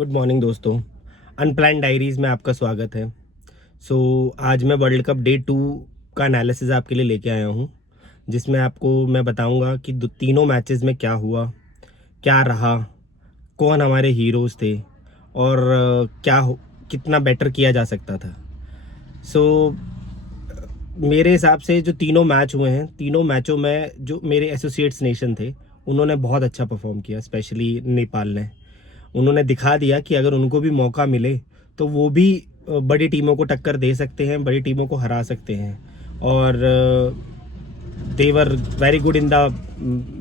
Good morning दोस्तों। Unplanned diaries में आपका स्वागत है। आज मैं वर्ल्ड कप डे 2 का एनालिसिस आपके लिए लेके आया हूँ, जिसमें आपको मैं बताऊँगा कि तीनों मैचेस में क्या हुआ, क्या रहा, कौन हमारे हीरोज़ थे और कितना बेटर किया जा सकता था। सो मेरे हिसाब से जो तीनों मैच हुए हैं, तीनों मैचों में जो मेरे एसोसिएट्स नेशन थे उन्होंने बहुत अच्छा परफॉर्म किया। स्पेशली नेपाल ने, उन्होंने दिखा दिया कि अगर उनको भी मौका मिले तो वो भी बड़ी टीमों को टक्कर दे सकते हैं, बड़ी टीमों को हरा सकते हैं। और they were very good in the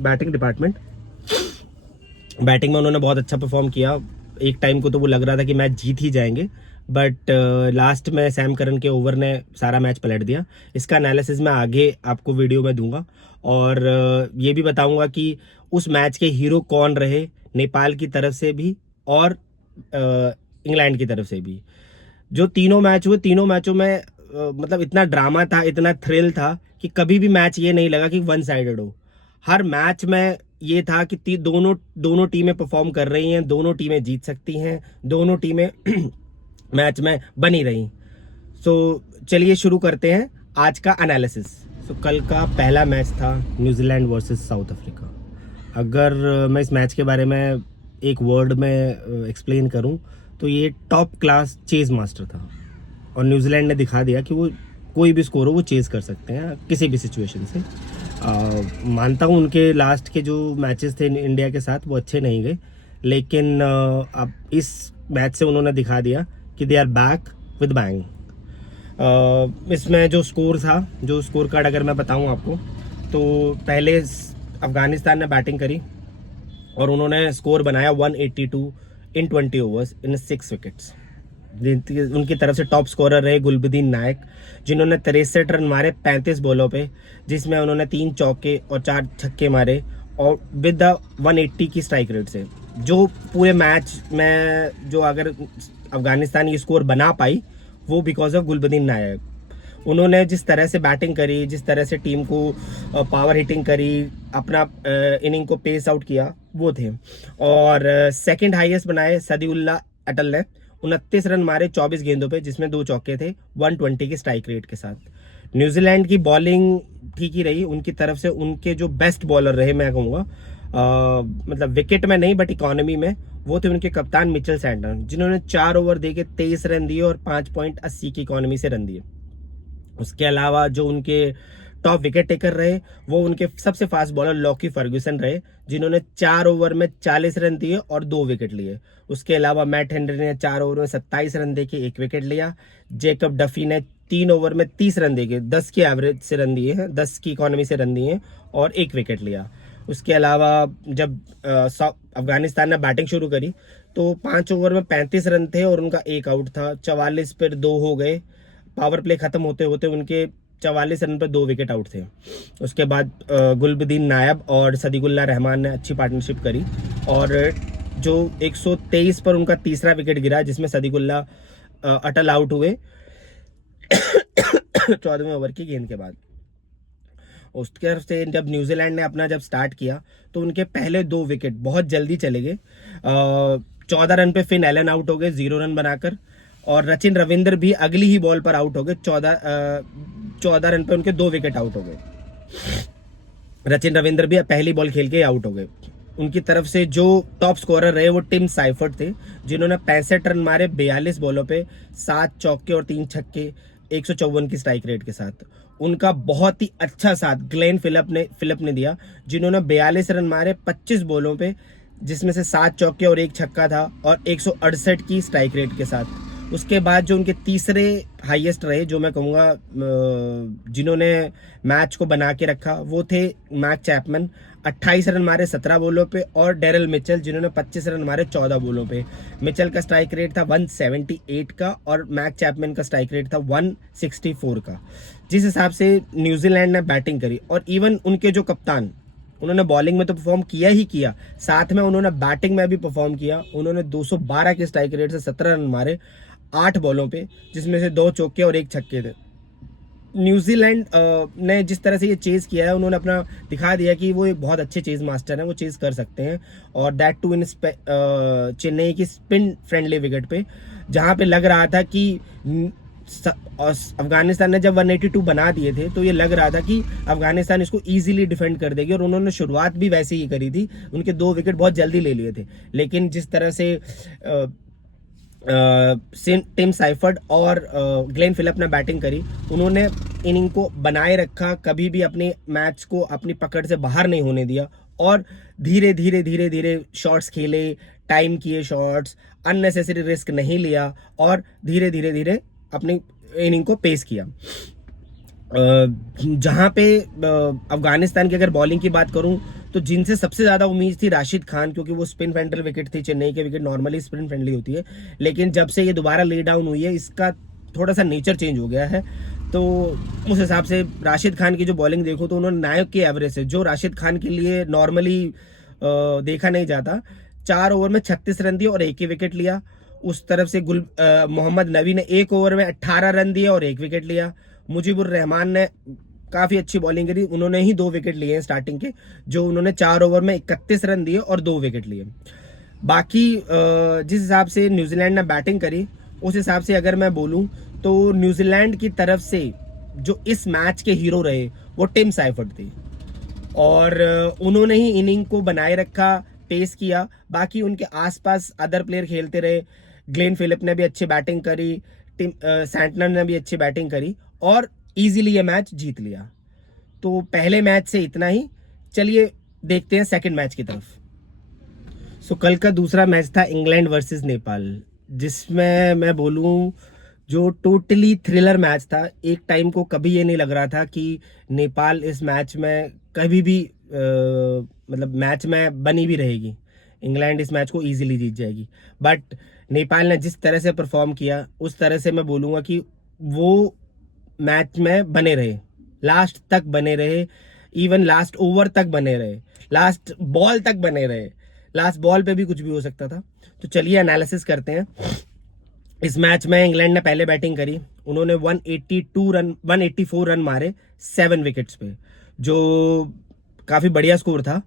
batting department. Batting में उन्होंने बहुत अच्छा परफॉर्म किया। एक टाइम को तो वो लग रहा था कि मैच जीत ही जाएंगे, बट लास्ट में सैम करन के ओवर ने सारा मैच पलट दिया। इसका एनालिसिस मैं आगे आपको वीडियो में दूंगा और ये भी बताऊंगा कि उस मैच के हीरो कौन रहे, नेपाल की तरफ से भी और इंग्लैंड की तरफ से भी। जो तीनों मैच हुए, तीनों मैचों में मतलब इतना ड्रामा था, इतना थ्रिल था कि कभी भी मैच ये नहीं लगा कि वन साइडेड हो। हर मैच में ये था कि दोनों टीमें परफॉर्म कर रही हैं, दोनों टीमें जीत सकती हैं, दोनों टीमें मैच में बनी रही। चलिए शुरू करते हैं आज का एनालिसिस। कल का पहला मैच था न्यूजीलैंड वर्सेस साउथ अफ्रीका। अगर मैं इस मैच के बारे में एक वर्ड में एक्सप्लेन करूं तो ये टॉप क्लास चेज मास्टर था और न्यूजीलैंड ने दिखा दिया कि वो कोई भी स्कोर हो वो चेज कर सकते हैं किसी भी सिचुएशन से। मानता हूँ उनके लास्ट के जो मैचेस थे इंडिया के साथ वो अच्छे नहीं गए, लेकिन अब इस मैच से उन्होंने दिखा दिया कि they are back with bang. इसमें जो स्कोर था, जो स्कोर कार्ड अगर मैं बताऊं आपको, तो पहले अफगानिस्तान ने बैटिंग करी और उन्होंने स्कोर बनाया 182 इन 20 ओवर्स इन 6 विकेट्स। उनकी तरफ से टॉप स्कोरर रहे गुलबदीन नायक, जिन्होंने 63 रन मारे 35 बॉलों पे, जिसमें उन्होंने 3 चौके और 4 छक्के मारे और विद द 180 की स्ट्राइक रेट से। जो पूरे मैच में जो अगर अफगानिस्तान ये स्कोर बना पाई वो बिकॉज ऑफ गुलबदीन नायक। उन्होंने जिस तरह से बैटिंग करी, जिस तरह से टीम को पावर हिटिंग करी, अपना इनिंग को पेस आउट किया, वो थे। और सेकंड हाईएस्ट बनाए सदीउल्लाह अटल ने, 29 रन मारे 24 गेंदों पे, जिसमें 2 चौके थे 120 की स्ट्राइक रेट के साथ। न्यूजीलैंड की बॉलिंग ठीक ही रही उनकी तरफ से। उनके जो बेस्ट बॉलर रहे मैं कहूँगा, मतलब विकेट में नहीं बट इकोनॉमी में, वो थे उनके कप्तान मिचेल सैंटनर, जिन्होंने 4 ओवर देके 23 रन दिए और 5.80 की इकोनॉमी से रन दिए। उसके अलावा जो उनके टॉप विकेट टेकर रहे वो उनके सबसे फास्ट बॉलर लॉकी फर्ग्यूसन रहे, जिन्होंने 4 ओवर में 40 रन दिए और 2 विकेट लिए। उसके अलावा मैट हेनरी ने 4 ओवर में 27 रन देके 1 विकेट लिया। जेकब डफी ने 3 ओवर में 30 रन देके 10 की एवरेज से रन दिए हैं, 10 की इकोनॉमी से रन दिए और 1 विकेट लिया। उसके अलावा जब अफगानिस्तान ने बैटिंग शुरू करी तो 5 ओवर में 35 रन थे और उनका 1 आउट था। 44 पर 2 हो गए। पावर प्ले खत्म होते होते उनके 44 रन पर 2 विकेट आउट थे। उसके बाद गुलबदीन नायब और सदीकुल्लाह रहमान ने अच्छी पार्टनरशिप करी और जो 123 पर उनका तीसरा विकेट गिरा, जिसमें सदीकुल्लाह अटल आउट हुए 14वें ओवर की गेंद के बाद। उसके से जब न्यूजीलैंड ने अपना जब स्टार्ट किया तो उनके पहले 2 विकेट बहुत जल्दी चले गए। 14 रन पे फिन एलन आउट हो गए 0 रन बनाकर, और रचिन रविंद्र भी अगली ही बॉल पर आउट हो गए। 14 रन पे उनके 2 विकेट आउट हो गए। रचिन रविंद्र भी पहली बॉल खेल के आउट हो गए। उनकी तरफ से जो टॉप स्कोरर रहे वो टिम साइफर्ट थे, जिन्होंने 65 रन मारे 42 बॉलों पे, 7 चौके और 3 छक्के, 154 की स्ट्राइक रेट के साथ। उनका बहुत ही अच्छा साथ ग्लेन फिलिप ने दिया, जिन्होंने 42 रन मारे 25 बॉलों पे, जिसमें से 7 चौके और 1 छक्का था और 168 की स्ट्राइक रेट के साथ। उसके बाद जो उनके तीसरे हाईएस्ट रहे, जो मैं कहूँगा जिन्होंने मैच को बना के रखा, वो थे मैक चैपमैन। 28 रन मारे 17 बॉलों पे, और डेरिल मिचेल, जिन्होंने 25 रन मारे 14 बॉलों पे। मिचेल का स्ट्राइक रेट था 178 का और मैक चैपमैन का स्ट्राइक रेट था 164 का। जिस हिसाब से न्यूजीलैंड ने बैटिंग करी, और इवन उनके जो कप्तान, उन्होंने बॉलिंग में तो परफॉर्म किया ही किया, साथ में उन्होंने बैटिंग में भी परफॉर्म किया। उन्होंने 212 के स्ट्राइक रेट से 17 रन मारे 8 बॉलों पे, जिसमें से 2 चौके और 1 छक्के थे। न्यूजीलैंड ने जिस तरह से ये चेज़ किया है, उन्होंने अपना दिखा दिया कि वो एक बहुत अच्छे चेज़ मास्टर हैं, वो चेज़ कर सकते हैं, और दैट टू इन चेन्नई की स्पिन फ्रेंडली विकेट पे, जहाँ पे लग रहा था कि अफगानिस्तान ने जब 182 बना दिए थे तो ये लग रहा था कि अफगानिस्तान इसको इजीली डिफेंड कर देगी, और उन्होंने शुरुआत भी वैसे ही करी थी, उनके 2 विकेट बहुत जल्दी ले लिए थे। लेकिन जिस तरह से टिम साइफर्ड और ग्लेन फिलिप ने बैटिंग करी, उन्होंने इनिंग को बनाए रखा, कभी भी अपने मैच को अपनी पकड़ से बाहर नहीं होने दिया, और धीरे धीरे धीरे धीरे शॉट्स खेले, टाइम किए शॉट्स, अननेसेसरी रिस्क नहीं लिया, और धीरे धीरे धीरे अपनी इनिंग को पेस किया। जहाँ पे अफगानिस्तान की अगर बॉलिंग की बात करूं तो जिनसे सबसे ज़्यादा उम्मीद थी राशिद खान, क्योंकि वो स्पिन फ्रेंडली विकेट थी, चेन्नई के विकेट नॉर्मली स्पिन फ्रेंडली होती है, लेकिन जब से ये दोबारा ले डाउन हुई है इसका थोड़ा सा नेचर चेंज हो गया है। तो उस हिसाब से राशिद खान की जो बॉलिंग देखो तो उन्होंने नायक के एवरेज से, जो राशिद खान के लिए नॉर्मली देखा नहीं जाता, 4 ओवर में 36 रन दिए और 1 ही विकेट लिया। उस तरफ से मोहम्मद नबी ने 1 ओवर में 18 रन दिए और 1 विकेट लिया। मुजीबुर रहमान ने काफ़ी अच्छी बॉलिंग करी, उन्होंने ही 2 विकेट लिए हैं स्टार्टिंग के, जो उन्होंने 4 ओवर में 31 रन दिए और 2 विकेट लिए। बाकी जिस हिसाब से न्यूजीलैंड ने बैटिंग करी, उस हिसाब से अगर मैं बोलूं तो न्यूजीलैंड की तरफ से जो इस मैच के हीरो रहे वो टिम साइफर्ड थे, और उन्होंने ही इनिंग को बनाए रखा, पेस किया। बाकी उनके आसपास अदर प्लेयर खेलते रहे, ग्लेन फिलिप ने भी अच्छी बैटिंग करी, सैंटनर ने भी अच्छी बैटिंग करी, और इजीली ये मैच जीत लिया। तो पहले मैच से इतना ही, चलिए देखते हैं सेकंड मैच की तरफ। सो कल का दूसरा मैच था इंग्लैंड वर्सेस नेपाल, जिसमें मैं बोलूं जो टोटली थ्रिलर मैच था। एक टाइम को कभी ये नहीं लग रहा था कि नेपाल इस मैच में कभी भी मतलब मैच में बनी भी रहेगी, इंग्लैंड इस मैच को इजीली जीत जाएगी। बट नेपाल ने जिस तरह से परफॉर्म किया, उस तरह से मैं बोलूँगा कि वो मैच में बने रहे, लास्ट तक बने रहे, इवन लास्ट ओवर तक बने रहे, लास्ट बॉल तक बने रहे। लास्ट बॉल पे भी कुछ भी हो सकता था। तो चलिए एनालिसिस करते हैं। इस मैच में इंग्लैंड ने पहले बैटिंग करी, उन्होंने 184 रन मारे 7 विकेट्स पे, जो काफ़ी बढ़िया स्कोर था।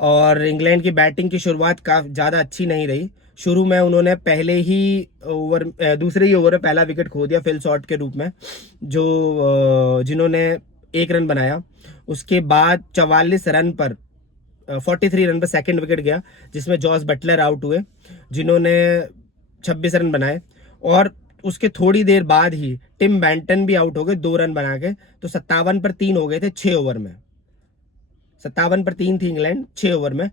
और इंग्लैंड की बैटिंग की शुरुआत काफ़ी ज़्यादा अच्छी नहीं रही। शुरू में उन्होंने पहले ही ओवर, दूसरे ही ओवर में पहला विकेट खो दिया फिल शॉट के रूप में, जो जिन्होंने 1 रन बनाया। उसके बाद 44 रन पर 43 रन पर सेकंड विकेट गया, जिसमें जॉस बटलर आउट हुए, जिन्होंने 26 रन बनाए। और उसके थोड़ी देर बाद ही टिम बैंटन भी आउट हो गए 2 रन बना के। तो 57 पर 3 हो गए थे 6 ओवर में, 57 पर 3 थी इंग्लैंड 6 ओवर में।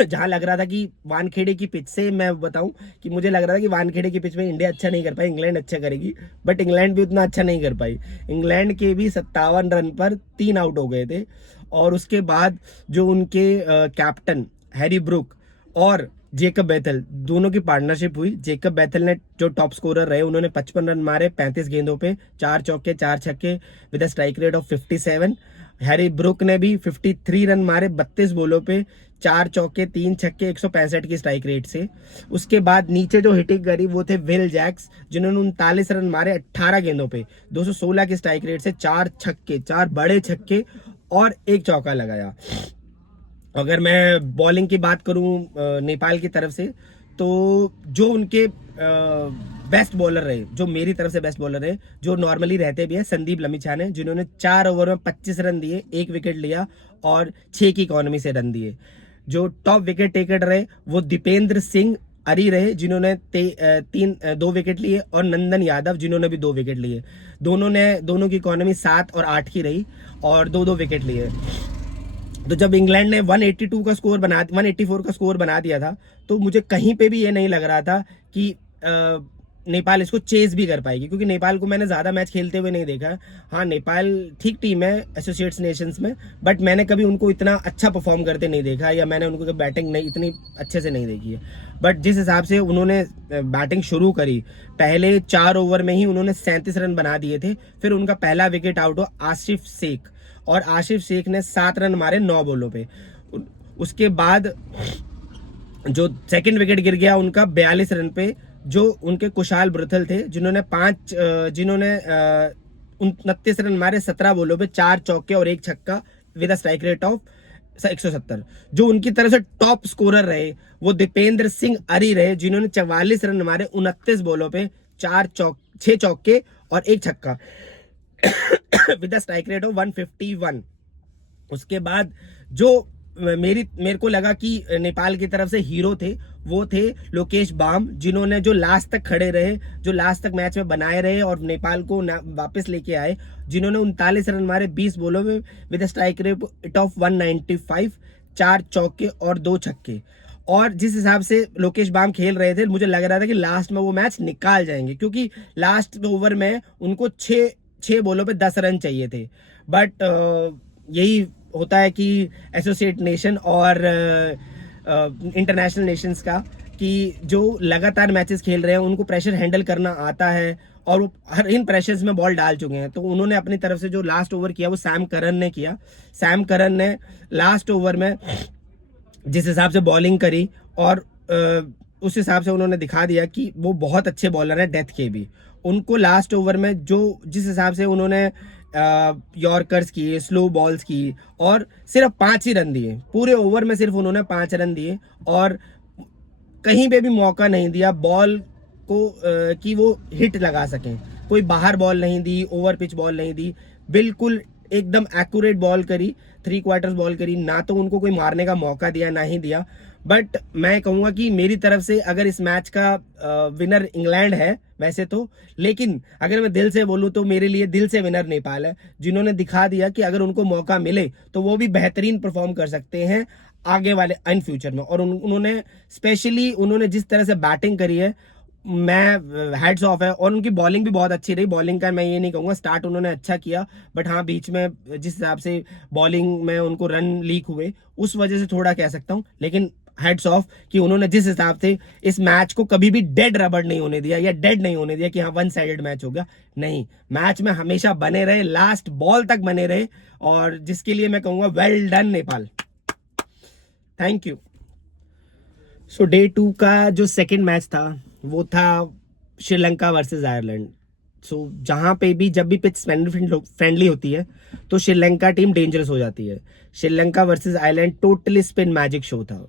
जहां लग रहा था कि वानखेड़े की पिच से, मैं बताऊं कि मुझे लग रहा था कि वानखेड़े की पिच में इंडिया अच्छा नहीं कर पाई, इंग्लैंड अच्छा करेगी, बट इंग्लैंड भी उतना अच्छा नहीं कर पाई। इंग्लैंड के भी 57 रन पर 3 आउट हो गए थे। और उसके बाद जो उनके कैप्टन हैरी ब्रुक और जेकब बैथल, दोनों की पार्टनरशिप हुई। जेकब बैथल ने जो टॉप स्कोरर रहे, उन्होंने 55 रन मारे 35 गेंदों पे, 4 चौके 4 छक्के with a strike rate of 57। Harry Brook ने भी 53 रन मारे 32 बॉलों पे, 4 चौके 3 छक्के 165 की स्ट्राइक रेट से। उसके बाद नीचे जो हिटिंग करी वो थे विल जैक्स, जिन्होंने 39 रन मारे 18 गेंदों पे, 216 की स्ट्राइक रेट से, 4 छक्के, 4 बड़े छक्के और 1 चौका लगाया। अगर मैं बॉलिंग की बात करूं नेपाल की तरफ से, तो जो उनके बेस्ट बॉलर रहे, जो मेरी तरफ से बेस्ट बॉलर रहे, जो नॉर्मली रहते भी हैं, संदीप लमिछाने, जिन्होंने 4 ओवर में 25 रन दिए, 1 विकेट लिया और 6 की इकोनॉमी से रन दिए। जो टॉप विकेट टेकर रहे वो दीपेंद्र सिंह अरी रहे, जिन्होंने 2 विकेट लिए, और नंदन यादव, जिन्होंने भी 2 विकेट लिए। दोनों की इकोनॉमी 7 और 8 की रही, और 2-2 विकेट लिए। तो जब इंग्लैंड ने 184 का स्कोर बना दिया था, तो मुझे कहीं पे भी ये नहीं लग रहा था कि नेपाल इसको चेज भी कर पाएगी, क्योंकि नेपाल को मैंने ज़्यादा मैच खेलते हुए नहीं देखा। हाँ, नेपाल ठीक टीम है एसोसिएट्स नेशंस में, बट मैंने कभी उनको इतना अच्छा परफॉर्म करते नहीं देखा, या मैंने उनको कभी बैटिंग नहीं इतनी अच्छे से नहीं देखी है। बट जिस हिसाब से उन्होंने बैटिंग शुरू करी, पहले 4 ओवर में ही उन्होंने 37 रन बना दिए थे। फिर उनका पहला विकेट आउट हुआ आसिफ शेख, और आसिफ शेख ने 7 रन मारे 9 बॉलों पे। उसके बाद जो सेकंड विकेट गिर गया उनका 42 रन पे, जो उनके कुशाल ब्रुथल थे, जिन्होंने 29 रन मारे 17 बॉलों पे, 4 चौके और 1 छक्का with a strike rate of 170। जो उनकी तरफ से टॉप स्कोरर रहे वो दीपेंद्र सिंह अरी रहे, जिन्होंने 44 रन मारे 29 बॉलों पे, 6 चौके और 1 छक्का with a strike rate of 151। उसके बाद जो मेरे को लगा कि नेपाल की तरफ से हीरो थे, वो थे लोकेश बाम, जिन्होंने जो लास्ट तक खड़े रहे, जो लास्ट तक मैच में बनाए रहे और नेपाल को वापस लेके आए, जिन्होंने 39 रन मारे 20 बॉलों में विद स्ट्राइक रेट ऑफ 195, 4 चौके और 2 छक्के। और जिस हिसाब से लोकेश बाम खेल रहे थे, मुझे लग रहा था कि लास्ट में वो मैच निकाल जाएंगे, क्योंकि लास्ट ओवर में उनको 6 बॉलों पे 10 रन चाहिए थे। बट यही होता है कि एसोसिएट नेशन और इंटरनेशनल नेशंस का, कि जो लगातार मैचेस खेल रहे हैं उनको प्रेशर हैंडल करना आता है और वो हर इन प्रेशर्स में बॉल डाल चुके हैं। तो उन्होंने अपनी तरफ से जो लास्ट ओवर किया वो सैम करन ने किया। सैम करन ने लास्ट ओवर में जिस हिसाब से बॉलिंग करी और उस हिसाब से उन्होंने दिखा दिया कि वो बहुत अच्छे बॉलर हैं डेथ के भी। उनको लास्ट ओवर में जो जिस हिसाब से उन्होंने यॉर्कर्स किए, स्लो बॉल्स की, और सिर्फ 5 ही रन दिए पूरे ओवर में, सिर्फ उन्होंने 5 रन दिए और कहीं पे भी मौका नहीं दिया बॉल को कि वो हिट लगा सकें। कोई बाहर बॉल नहीं दी, ओवर पिच बॉल नहीं दी, बिल्कुल एकदम एक्यूरेट बॉल करी, 3 क्वार्टर्स बॉल करी, ना तो उनको कोई मारने का मौका दिया ना ही दिया। बट मैं कहूँगा कि मेरी तरफ से अगर इस मैच का विनर इंग्लैंड है वैसे तो, लेकिन अगर मैं दिल से बोलूँ तो मेरे लिए दिल से विनर नेपाल है, जिन्होंने दिखा दिया कि अगर उनको मौका मिले तो वो भी बेहतरीन परफॉर्म कर सकते हैं आगे वाले इन फ्यूचर में। और उन्होंने स्पेशली उन्होंने जिस तरह से बैटिंग करी है, मैं हेड्स ऑफ है। और उनकी बॉलिंग भी बहुत अच्छी रही। बॉलिंग का मैं ये नहीं कहूँगा, स्टार्ट उन्होंने अच्छा किया, बट हाँ बीच में जिस हिसाब से बॉलिंग में उनको रन लीक हुए उस वजह से थोड़ा कह सकता हूँ। लेकिन हेड्स ऑफ कि उन्होंने जिस हिसाब से इस मैच को कभी भी डेड रबड़ नहीं होने दिया या डेड नहीं होने दिया कि हाँ वन साइडेड मैच हो गया, नहीं, मैच में हमेशा बने रहे, लास्ट बॉल तक बने रहे, और जिसके लिए मैं कहूँगा well done Nepal, thank you. So day 2 का जो सेकंड मैच था वो था श्रीलंका वर्सेस आयरलैंड। सो जहाँ पे भी जब भी पिच फ्रेंडली होती है तो श्रीलंका टीम डेंजरस हो जाती है। Sri Lanka versus Ireland totally spin magic show था।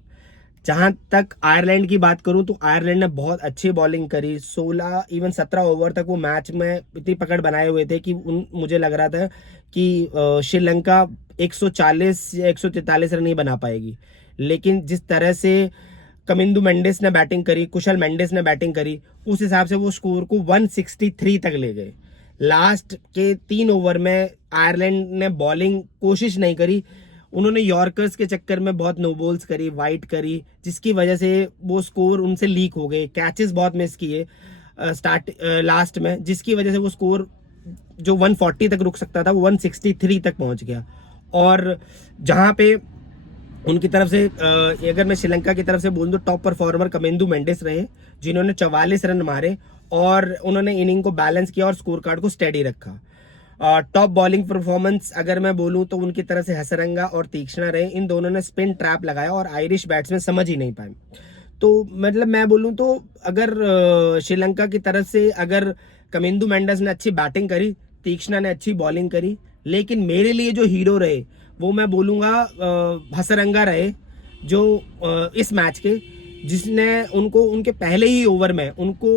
जहां तक आयरलैंड की बात करूं तो आयरलैंड ने बहुत अच्छी बॉलिंग करी, 16 इवन 17 ओवर तक वो मैच में इतनी पकड़ बनाए हुए थे कि मुझे लग रहा था कि श्रीलंका 140 या 143 रन नहीं बना पाएगी। लेकिन जिस तरह से कमिंदु मेंडिस ने बैटिंग करी, कुशल मेंडिस ने बैटिंग करी, उस हिसाब से वो स्कोर को 163 तक ले गए। लास्ट के 3 ओवर में आयरलैंड ने बॉलिंग कोशिश नहीं करी, उन्होंने यॉर्कर्स के चक्कर में बहुत नो बॉल्स करी, वाइट करी, जिसकी वजह से वो स्कोर उनसे लीक हो गए। कैचेस बहुत मिस किए लास्ट में, जिसकी वजह से वो स्कोर जो 140 तक रुक सकता था वो 163 तक पहुंच गया। और जहां पे उनकी तरफ से अगर मैं श्रीलंका की तरफ से बोल दूं, टॉप परफॉर्मर कमिंदु मेंडिस रहे, जिन्होंने 44 रन मारे और उन्होंने इनिंग को बैलेंस किया और स्कोर कार्ड को स्टेडी रखा। टॉप बॉलिंग परफॉर्मेंस अगर मैं बोलूं तो उनकी तरफ से हसरंगा और तीक्ष्णा रहे। इन दोनों ने स्पिन ट्रैप लगाया और आयरिश बैट्समैन समझ ही नहीं पाए। तो मतलब मैं बोलूं तो अगर श्रीलंका की तरफ से अगर कमिंदु मेंडिस ने अच्छी बैटिंग करी, तीक्ष्णा ने अच्छी बॉलिंग करी, लेकिन मेरे लिए जो हीरो रहे वो मैं बोलूँगा हसरंगा रहे, जो इस मैच के, जिसने उनको उनके पहले ही ओवर में उनको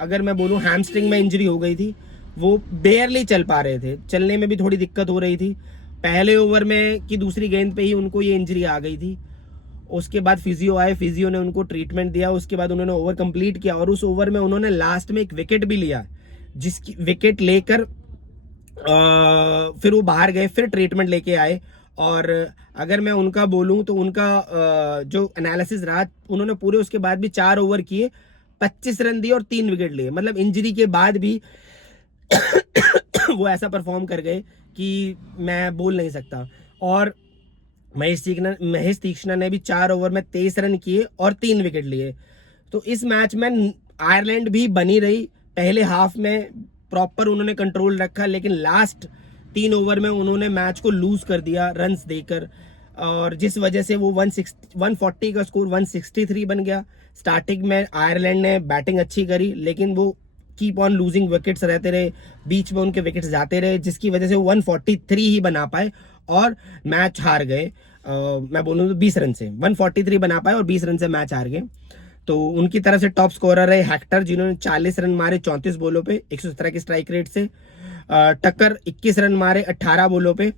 अगर मैं बोलूँ हैमस्ट्रिंग में इंजरी हो गई थी, वो बेयरली चल पा रहे थे, चलने में भी थोड़ी दिक्कत हो रही थी। पहले ओवर में की दूसरी गेंद पे ही उनको ये इंजरी आ गई थी। उसके बाद फिजियो आए, फिजियो ने उनको ट्रीटमेंट दिया, उसके बाद उन्होंने ओवर कंप्लीट किया और उस ओवर में उन्होंने लास्ट में एक विकेट भी लिया, जिसकी विकेट लेकर फिर वो बाहर गए, फिर ट्रीटमेंट लेके आए। और अगर मैं उनका बोलूं तो उनका जो एनालिसिस रहा, उन्होंने पूरे उसके बाद भी 4 ओवर किए, 25 रन दिए और 3 विकेट लिए। मतलब इंजरी के बाद भी वो ऐसा परफॉर्म कर गए कि मैं बोल नहीं सकता। और महेश तीक्ष्णा ने भी 4 ओवर में 23 रन किए और 3 विकेट लिए। तो इस मैच में आयरलैंड भी बनी रही, पहले हाफ में प्रॉपर उन्होंने कंट्रोल रखा, लेकिन लास्ट 3 ओवर में उन्होंने मैच को लूज कर दिया रन्स देकर, और जिस वजह से वो 140 का स्कोर 163 बन गया। स्टार्टिंग में आयरलैंड ने बैटिंग अच्छी करी, लेकिन वो कीप ऑन लूजिंग विकेट्स रहते रहे, बीच में उनके विकेट्स जाते रहे, जिसकी वजह से वो 143 ही बना पाए और मैच हार गए। मैं बोलूँ तो 20 रन से 143 बना पाए और 20 रन से मैच हार गए। तो उनकी तरफ से टॉप स्कोरर रहे हेक्टर, जिन्होंने 40 रन मारे 34 बॉलों पे 117 की स्ट्राइक रेट से। टक्कर 21 रन मारे 18 बॉलों पे।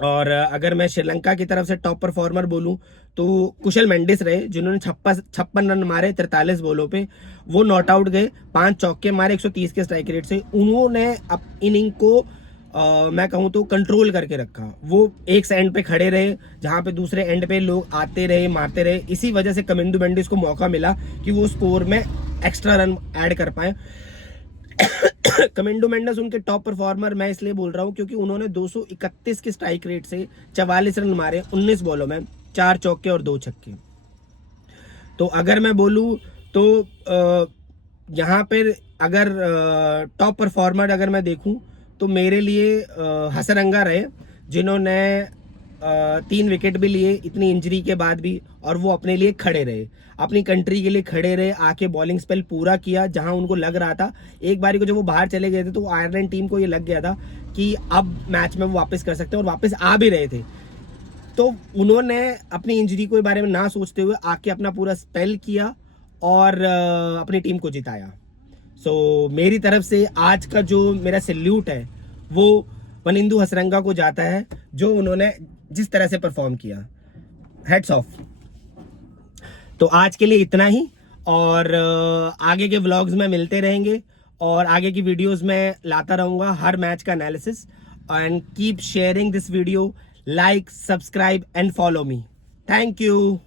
और अगर मैं श्रीलंका की तरफ से टॉप परफॉर्मर बोलूं तो कुशल मेंडिस रहे, जिन्होंने 56 रन मारे 43 बॉलों पे। वो नॉट आउट गए, 5 चौके मारे 130 के स्ट्राइक रेट से। उन्होंने अप इनिंग को मैं कहूं तो कंट्रोल करके रखा। वो एक एंड पे खड़े रहे जहां पे दूसरे एंड पे लोग आते रहे, मारते रहे। इसी वजह से कमिंदु मेंडिस को मौका मिला कि वो स्कोर में एक्स्ट्रा रन ऐड कर पाए। कमिंडो मेंडिस उनके टॉप परफॉर्मर मैं इसलिए बोल रहा हूं क्योंकि उन्होंने 231 की स्ट्राइक रेट से 44 रन मारे 19 बॉलों में, 4 चौके और 2 छक्के। तो अगर मैं बोलूं तो यहाँ पर अगर टॉप परफॉर्मर अगर मैं देखूं तो मेरे लिए हसरंगा रहे, जिन्होंने 3 विकेट भी लिए इतनी इंजरी के बाद भी, और वो अपने लिए खड़े रहे, अपनी कंट्री के लिए खड़े रहे, आके बॉलिंग स्पेल पूरा किया। जहां उनको लग रहा था एक बारी को जब वो बाहर चले गए थे तो आयरलैंड टीम को ये लग गया था कि अब मैच में वो वापस कर सकते हैं, और वापस आ भी रहे थे। तो उन्होंने अपनी इंजरी के बारे में ना सोचते हुए आके अपना पूरा स्पेल किया और अपनी टीम को जिताया। सो मेरी तरफ से आज का जो मेरा सैल्यूट है वो वनिंदु हसरंगा को जाता है, जो उन्होंने जिस तरह से परफॉर्म किया। Heads of. तो आज के लिए इतना ही, और आगे के व्लॉग्स में मिलते रहेंगे और आगे की वीडियोस में लाता रहूंगा हर मैच का analysis. And keep sharing this video, like, subscribe and follow me. Thank you.